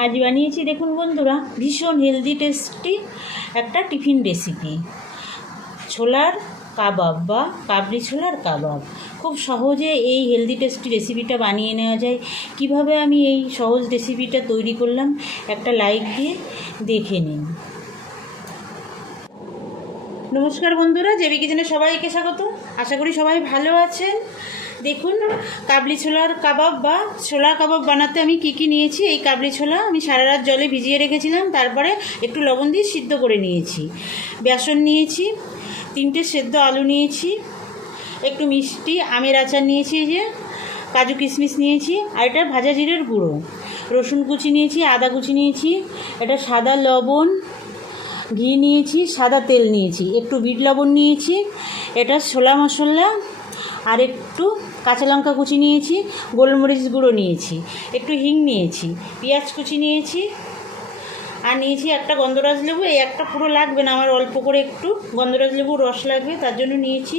আজ বানিয়েছি দেখুন বন্ধুরা, ভীষণ হেলদি টেস্টি একটা টিফিন রেসিপি, ছোলার কাবাব বা কাবলি ছোলার কাবাব। খুব সহজে এই হেলদি টেস্টি রেসিপিটা বানিয়ে নেওয়া যায়। কিভাবে আমি এই সহজ রেসিপিটা তৈরি করলাম, একটা লাইক দিয়ে দেখে নিন। নমস্কার বন্ধুরা, জেবি কিচেনে সবাইকে স্বাগত। আশা করি সবাই ভালো আছেন। দেখুন, কাবলি ছোলার কাবাব বা ছোলা কাবাব বানাতে আমি কি নিয়েছি। এই কাবলি ছোলা আমি সারা রাত জলে ভিজিয়ে রেখেছিলাম, তারপরে একটু লবণ দিয়ে সিদ্ধ করে নিয়েছি। বেসন নিয়েছি, 3টে সেদ্ধ আলু নিয়েছি, একটু মিষ্টি আমের আচার নিয়েছি, যে কাজু কিশমিশ নিয়েছি, আর এটা ভাজা জিরের গুঁড়ো, রসুন কুচি নিয়েছি, আদা কুচি নিয়েছি, এটা সাদা লবণ, ঘি নিয়েছি, সাদা তেল নিয়েছি, একটু বিট লবণ নিয়েছি, এটা ছোলা মশলা, আর একটু কাঁচা লঙ্কা কুচি নিয়েছি, গোলমরিচ গুঁড়ো নিয়েছি, একটু হিং নিয়েছি, পেঁয়াজ কুচি নিয়েছি, আর নিয়েছি একটা গন্ধরাজ লেবু। এই একটা পুরো লাগবে না, আমার অল্প করে একটু গন্ধরাজ লেবু রস লাগবে, তার জন্য নিয়েছি।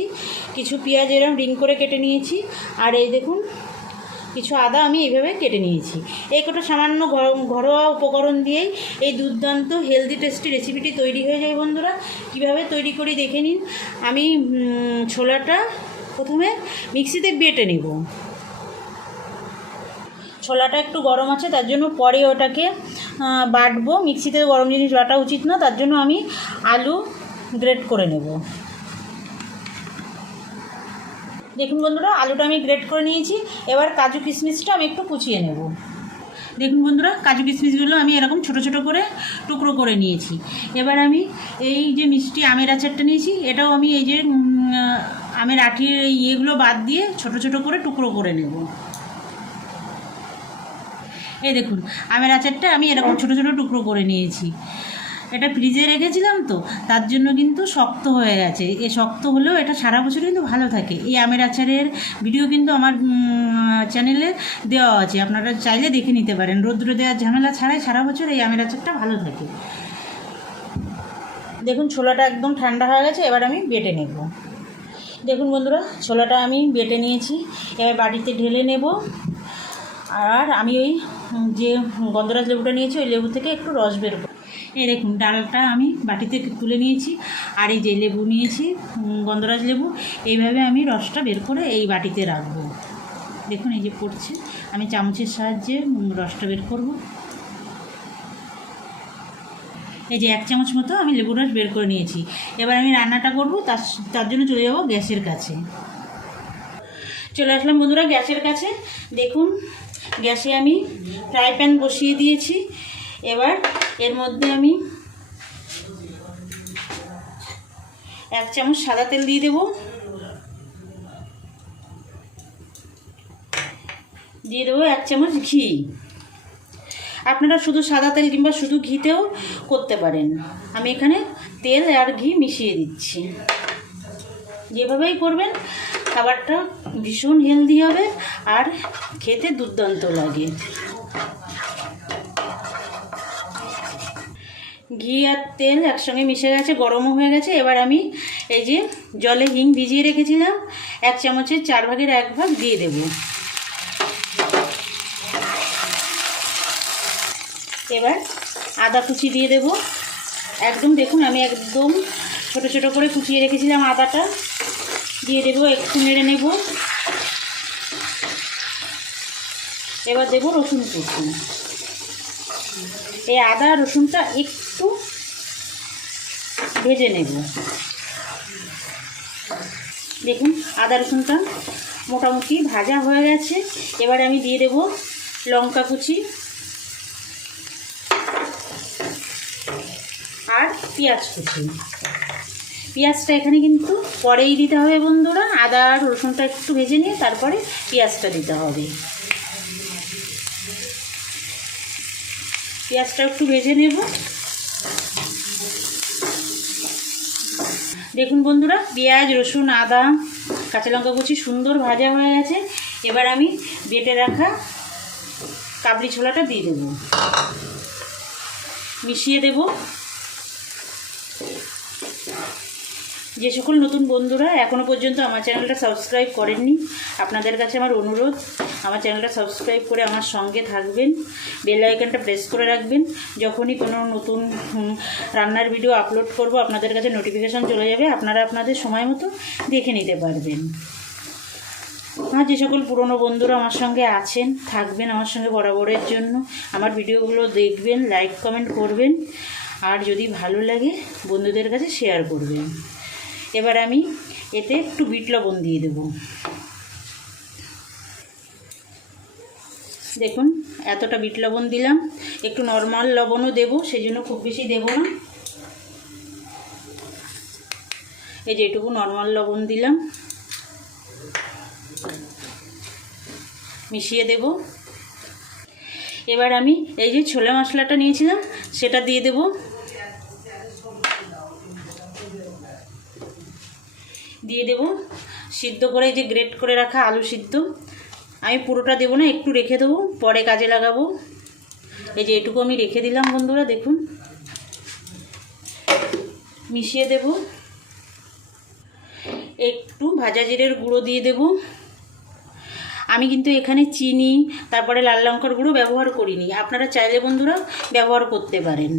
কিছু পেঁয়াজ এরকম রিং করে কেটে নিয়েছি, আর এই দেখুন কিছু আদা আমি এইভাবে কেটে নিয়েছি। এই কটা সামান্য ঘরোয়া উপকরণ দিয়েই এই দুর্দান্ত হেলদি টেস্টি রেসিপিটি তৈরি হয়ে যায় বন্ধুরা। কিভাবে তৈরি করি দেখে নিন। আমি ছোলাটা প্রথমে মিক্সিতে বেটে নেব। ছোলাটা একটু গরম আছে, তার জন্য পরে ওটাকে বাটবো। মিক্সিতে গরম জিনিস বাটা উচিত না, তার জন্য আমি আলু গ্রেট করে নেব। দেখুন বন্ধুরা, আলুটা আমি গ্রেট করে নিয়েছি। এবার কাজু কিশমিশটা আমি একটু কুচিয়ে নেব। দেখুন বন্ধুরা, কাজু কিশমিশগুলো আমি এরকম ছোট ছোট করে টুকরো করে নিয়েছি। এবার আমি এই যে মিষ্টি আমের আচারটা নিয়েছি, এটাও আমি এই যে আমের আঠির ইয়েগুলো বাদ দিয়ে ছোট ছোট করে টুকরো করে নেব। এই দেখুন, আমের আচারটা আমি এরকম ছোট ছোট টুকরো করে নিয়েছি। এটা ফ্রিজে রেখেছিলাম তো, তার জন্য কিন্তু শক্ত হয়ে গেছে। এ শক্ত হলেও এটা সারা বছর কিন্তু ভালো থাকে। এই আমের আচারের ভিডিও কিন্তু আমার চ্যানেলে দেওয়া আছে, আপনারা চাইলে দেখে নিতে পারেন। রোদ্রে দেওয়ার ঝামেলা ছাড়াই সারা বছর এই আমের আচারটা ভালো থাকে। দেখুন, ছোলাটা একদম ঠান্ডা হয়ে গেছে, এবার আমি বেটে নেব। দেখুন বন্ধুরা, ছোলাটা আমি বেটে নিয়েছি, এবার বাটিতে ঢেলে নেব। আর আমি ওই যে গন্ধরাজ লেবুটা নিয়েছি, ওই লেবু থেকে একটু রস বের করব। এই দেখুন, ডালটা আমি বাটিতে তুলে নিয়েছি, আর এই যে লেবু নিয়েছি গন্ধরাজ লেবু, এইভাবে আমি রসটা বের করে এই বাটিতে রাখবো। দেখুন এই যে পড়ছে, আমি চামচের সাহায্যে রসটা বের করব। এই যে 1 চামচ মতো আমি লেবু রস বের করে নিয়েছি। এবার আমি রান্নাটা করব, তার জন্য চলে যাব গ্যাসের কাছে। চলে আসলাম বন্ধুরা গ্যাসের কাছে। দেখুন, গ্যাসে আমি ফ্রাই প্যান বসিয়ে দিয়েছি। এবার এর মধ্যে আমি 1 চামচ সাদা তেল দিয়ে দেব। দিয়ে দেবো 1 চামচ ঘি। আপনারা শুধু সাদা তেল কিংবা শুধু ঘিতেও করতে পারেন। আমি এখানে তেল আর ঘি মিশিয়ে দিচ্ছি। যেভাবেই করবেন খাবারটা ভীষণ হেলদি হবে আর খেতে দুর্দান্ত লাগে। ঘি আর তেল একসঙ্গে মিশে গেছে, গরমও হয়ে গেছে। এবার আমি এই যে জলে হিং ভিজিয়ে রেখেছিলাম, 1 চামচের 4 ভাগের 1 ভাগ দিয়ে দেব। এবার আদা কুচি দিয়ে দেব একদম। দেখুন, আমি একদম ছোট ছোট করে কুচিয়ে রেখেছিলাম আদাটা, দিয়ে দেব। একটু নেড়ে নেব। এবার দেব রসুন কুচি। এই আদা রসুনটা একটু ভেজে নেব। দেখুন, আদা রসুনটা মোটামুটি ভাজা হয়ে গেছে। এবার আমি দিয়ে দেব লঙ্কা কুচি আর পেঁয়াজ কুচি। পেঁয়াজটা এখানে কিন্তু পরেই দিতে হবে বন্ধুরা। আদা আর রসুনটা একটু ভেজে নিয়ে তারপরে পেঁয়াজটা দিতে হবে। পেঁয়াজটা একটু ভেজে নেব। দেখুন বন্ধুরা, পেঁয়াজ রসুন আদা কাঁচা লঙ্কা কুচি সুন্দর ভাজা হয়ে গেছে। এবার আমি বেটে রাখা কাবলি ছোলাটা দিয়ে দেব, মিশিয়ে দেব। যে সকল নতুন বন্ধুরা এখনও পর্যন্ত আমার চ্যানেলটা সাবস্ক্রাইব করেননি, আপনাদের কাছে আমার অনুরোধ, আমার চ্যানেলটা সাবস্ক্রাইব করে আমার সঙ্গে থাকবেন, বেল আইকনটা প্রেস করে রাখবেন। যখনই কোনো নতুন রান্নার ভিডিও আপলোড করব আপনাদের কাছে নোটিফিকেশান চলে যাবে, আপনারা আপনাদের সময় মতো দেখে নিতে পারবেন। আর যে সকল পুরনো বন্ধুরা আমার সঙ্গে আছেন, থাকবেন আমার সঙ্গে বরাবরের জন্য, আমার ভিডিওগুলো দেখবেন, লাইক কমেন্ট করবেন, আর যদি ভালো লাগে বন্ধুদের কাছে শেয়ার করবেন। এবার আমি এতে একটু বিট লবণ দিয়ে দেব। দেখুন এতটা বিট লবণ দিলাম, একটু নর্মাল লবণও দেব, সেই জন্য খুব বেশি দেব না। এই যে এটুকু নর্মাল লবণ দিলাম, মিশিয়ে দেব। এবার আমি এই যে ছোলা মশলাটা নিয়েছিলাম সেটা দিয়ে দেব। দিয়ে দেব সিদ্ধ করে এই যে গ্রেট করে রাখা আলু সিদ্ধ। আমি পুরোটা দেবো না, একটু রেখে দেবো, পরে কাজে লাগাবো। এই যে এটুকু আমি রেখে দিলাম বন্ধুরা, দেখুন মিশিয়ে দেব। একটু ভাজা জিরের গুঁড়ো দিয়ে দেব। আমি কিন্তু এখানে চিনি তারপরে লাল লঙ্কার গুঁড়ো ব্যবহার করিনি, আপনারা চাইলে বন্ধুরা ব্যবহার করতে পারেন।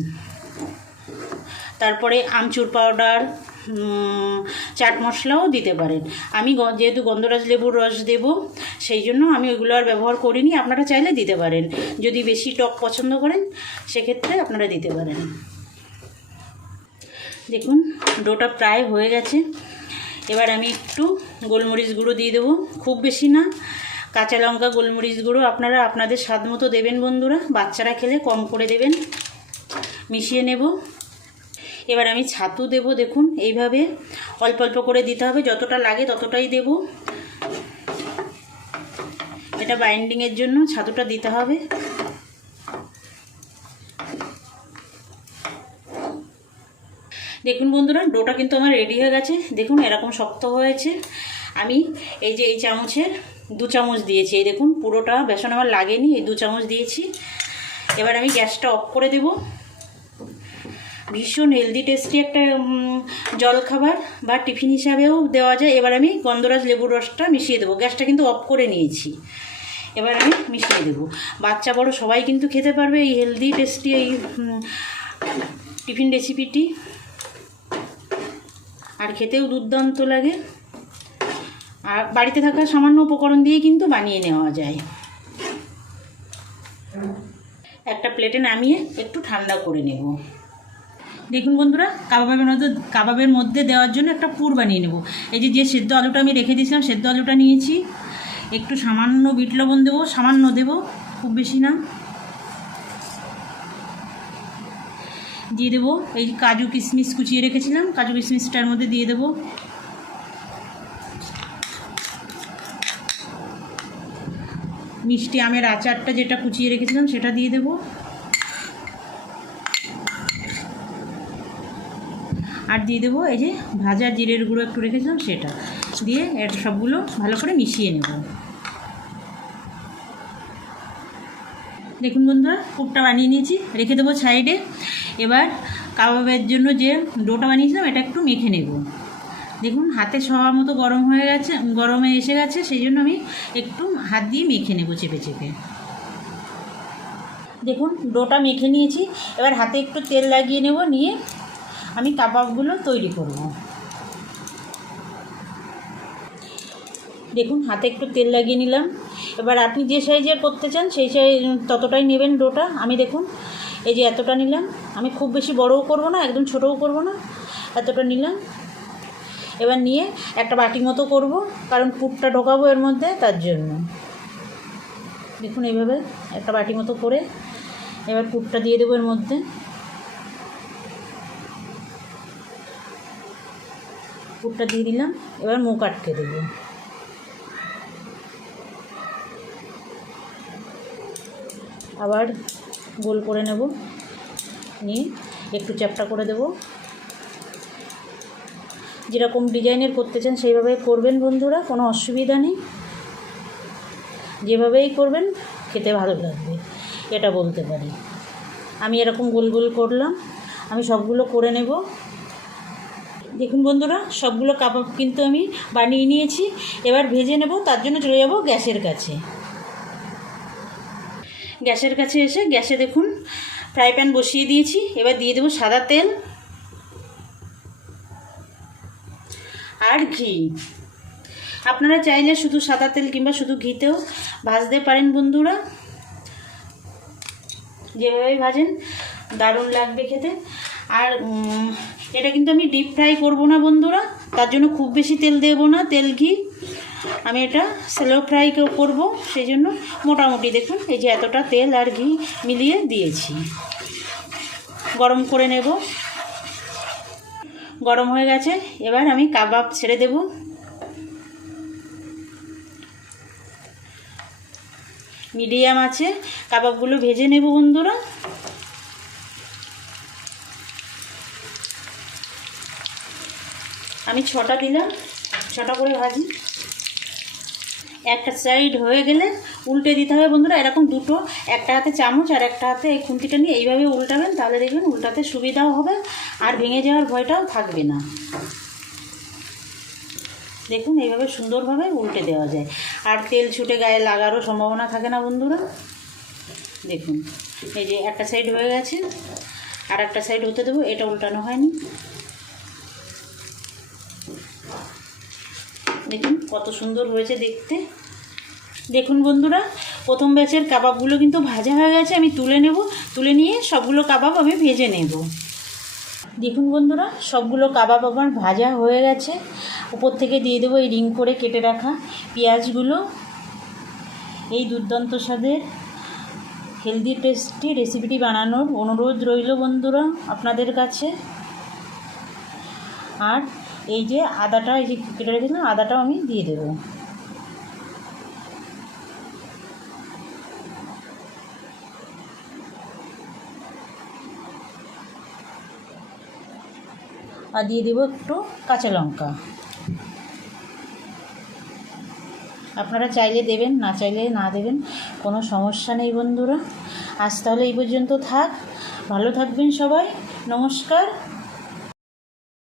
তারপরে আমচুর পাউডার, চাট মশলাও দিতে পারেন। আমি যেহেতু গন্ধরাজ লেবুর রস দেব সেই জন্য আমি ওইগুলো আর ব্যবহার করিনি, আপনারা চাইলে দিতে পারেন। যদি বেশি টক পছন্দ করেন সেক্ষেত্রে আপনারা দিতে পারেন। দেখুন ডোটা প্রায় হয়ে গেছে। এবার আমি একটু গোলমরিচ গুঁড়ো দিয়ে দেবো, খুব বেশি না। কাঁচা লঙ্কা গোলমরিচ গুঁড়ো আপনারা আপনাদের স্বাদ মতো দেবেন বন্ধুরা, বাচ্চারা খেলে কম করে দেবেন। মিশিয়ে নেব। এবার আমি ছাতু দেব, দেখুন এইভাবে অল্প অল্প করে দিতে হবে, যতটা লাগে ততটাই দেব। এটা বাইন্ডিংয়ের জন্য ছাতুটা দিতে হবে। দেখুন বন্ধুরা ডোটা কিন্তু আমার রেডি হয়ে গেছে, দেখুন এরকম শক্ত হয়েছে। আমি এই যে এই চামচের 2 চামচ দিয়েছি, এই দেখুন পুরোটা বেসন আমার লাগেনি, এই 2 চামচ দিয়েছি। এবার আমি গ্যাসটা অফ করে দেব। ভীষণ হেলদি টেস্টি একটা জলখাবার বা টিফিন হিসাবেও দেওয়া যায়। এবার আমি গন্ধরাজ লেবুর রসটা মিশিয়ে দেবো, গ্যাসটা কিন্তু অফ করে নিয়েছি। এবার আমি মিশিয়ে দেব। বাচ্চা বড় সবাই কিন্তু খেতে পারবে এই হেলদি টেস্টি এই টিফিন রেসিপিটি, আর খেতেও দুর্দান্ত লাগে। আর বাড়িতে থাকা সামান্য উপকরণ দিয়ে কিন্তু বানিয়ে নেওয়া যায়। একটা প্লেটে নামিয়ে একটু ঠান্ডা করে নেব। দেখুন বন্ধুরা কাবাবের মধ্যে দেওয়ার জন্য একটা পুর বানিয়ে নেব। এই যে সেদ্ধ আলুটা আমি রেখে দিয়েছিলাম, সেদ্ধ আলুটা নিয়েছি, একটু সামান্য বিট লবণ দেবো, সামান্য দেব, খুব বেশি না। দিয়ে দেবো এই কাজু কিশমিশ কুচিয়ে রেখেছিলাম, কাজু কিশমিশটার মধ্যে দিয়ে দেবো। মিষ্টি আমের আচারটা যেটা কুচিয়ে রেখেছিলাম সেটা দিয়ে দেবো। আর দিয়ে দেবো এই যে ভাজা জিরের গুঁড়ো একটু রেখেছিলাম সেটা দিয়ে এটা সবগুলো ভালো করে মিশিয়ে নেব। দেখুন বন্ধুরা পুরটা বানিয়ে নিয়েছি, রেখে দেবো সাইডে। এবার কাবাবের জন্য যে ডোটা বানিয়েছিলাম এটা একটু মেখে নেব। দেখুন হাতে ছোঁয়ার মতো গরম হয়ে গেছে, গরমে এসে গেছে, সেই জন্য আমি একটু হাত দিয়ে মেখে নেব চেপে চেপে। দেখুন ডোটা মেখে নিয়েছি, এবার হাতে একটু তেল লাগিয়ে নেব, নিয়ে আমি কাবাবগুলো তৈরি করব। দেখুন হাতে একটু তেল লাগিয়ে নিলাম। এবার আপনি যে সাইজের করতে চান সেই সাইজ ততটাই নেবেন ডোটা। আমি দেখুন এই যে এতটা নিলাম, আমি খুব বেশি বড়ও করব না একদম ছোটও করব না, এতটা নিলাম। এবার নিয়ে একটা বাটি মতো করব, কারণ পুরটা ঢোকাবো এর মধ্যে, তার জন্য। দেখুন এইভাবে একটা বাটি মতো করে এবার পুরটা দিয়ে দেবো এর মধ্যে। পুরটা দিয়ে দিলাম, এবার মুখ আটকে দেবো। আবার গোল করে নেব, নিয়ে একটু চ্যাপ্টা করে দেব। যেরকম ডিজাইনের করতে চান সেইভাবেই করবেন বন্ধুরা, কোনো অসুবিধা নেই। যেভাবেই করবেন খেতে ভালো লাগবে, এটা বলতে পারি। আমি এরকম গোল গোল করলাম, আমি সবগুলো করে নেব। দেখুন বন্ধুরা, সবগুলো কাবাব কিন্তু আমি বানিয়ে নিয়েছি। এবার ভেজে নেব, তার জন্য চলে যাব গ্যাসের কাছে। গ্যাসের কাছে এসে গ্যাসে দেখুন ফ্রাই প্যান বসিয়ে দিয়েছি। এবার দিয়ে দেবো সাদা তেল আর ঘি। আপনারা চাইলে শুধু সাদা তেল কিংবা শুধু ঘিতেও ভাজতে পারেন বন্ধুরা, যেভাবে ভাজেন দারুণ লাগবে খেতে। আর এটা কিন্তু আমি ডিপ ফ্রাই করব না বন্ধুরা, তার জন্য খুব বেশি তেল দেব না, তেল ঘি আমি এটা স্যালো ফ্রাই করব, সেই জন্য মোটামুটি দেখুন এই যে এতটা তেল আর ঘি মিলিয়ে দিয়েছি। গরম করে নেব। গরম হয়ে গেছে, এবার আমি কাবাব ছেড়ে দেব। মিডিয়াম আছে কাবাবগুলো ভেজে নেব বন্ধুরা। আমি 6টা দিলাম, 6টা করে ভাজি। একটা সাইড হয়ে গেলে উল্টে দিতে হবে বন্ধুরা, এরকম দুটো, একটা হাতে চামচ আর একটা হাতে এই খুন্তিটা নিয়ে এইভাবে উল্টাবেন, তাহলে দেখবেন উল্টাতে সুবিধাও হবে আর ভেঙে যাওয়ার ভয়টাও থাকবে না। দেখুন এইভাবে সুন্দরভাবে উল্টে দেওয়া যায়, আর তেল ছুটে গায়ে লাগারও সম্ভাবনা থাকে না বন্ধুরা। দেখুন এই যে একটা সাইড হয়ে গেছে, আর একটা সাইড হতে দেবো, এটা উল্টানো হয়নি। দেখুন কত সুন্দর হয়েছে দেখতে। দেখুন বন্ধুরা, প্রথম ব্যাচের কাবাবগুলো কিন্তু ভাজা হয়ে গেছে, আমি তুলে নেব। তুলে নিয়ে সবগুলো কাবাব আমি ভেজে নেব। দেখুন বন্ধুরা, সবগুলো কাবাব আমার ভাজা হয়ে গেছে। উপর থেকে দিয়ে দেবো এই রিং করে কেটে রাখা পেঁয়াজগুলো। এই দুর্দান্ত স্বাদের হেলদি টেস্টি রেসিপিটি বানানোর অনুরোধ রইল বন্ধুরা আপনাদের কাছে। আর এই যে আদাটা, এই যে কেটে রেখেছিলাম, আদাটাও আমি দিয়ে দেবো। আর দিয়ে দেবো একটু কাঁচা লঙ্কা। আপনারা চাইলে দেবেন, না চাইলে না দেবেন, কোনো সমস্যা নেই বন্ধুরা। আজ তাহলে এই পর্যন্ত থাক। ভালো থাকবেন সবাই। নমস্কার।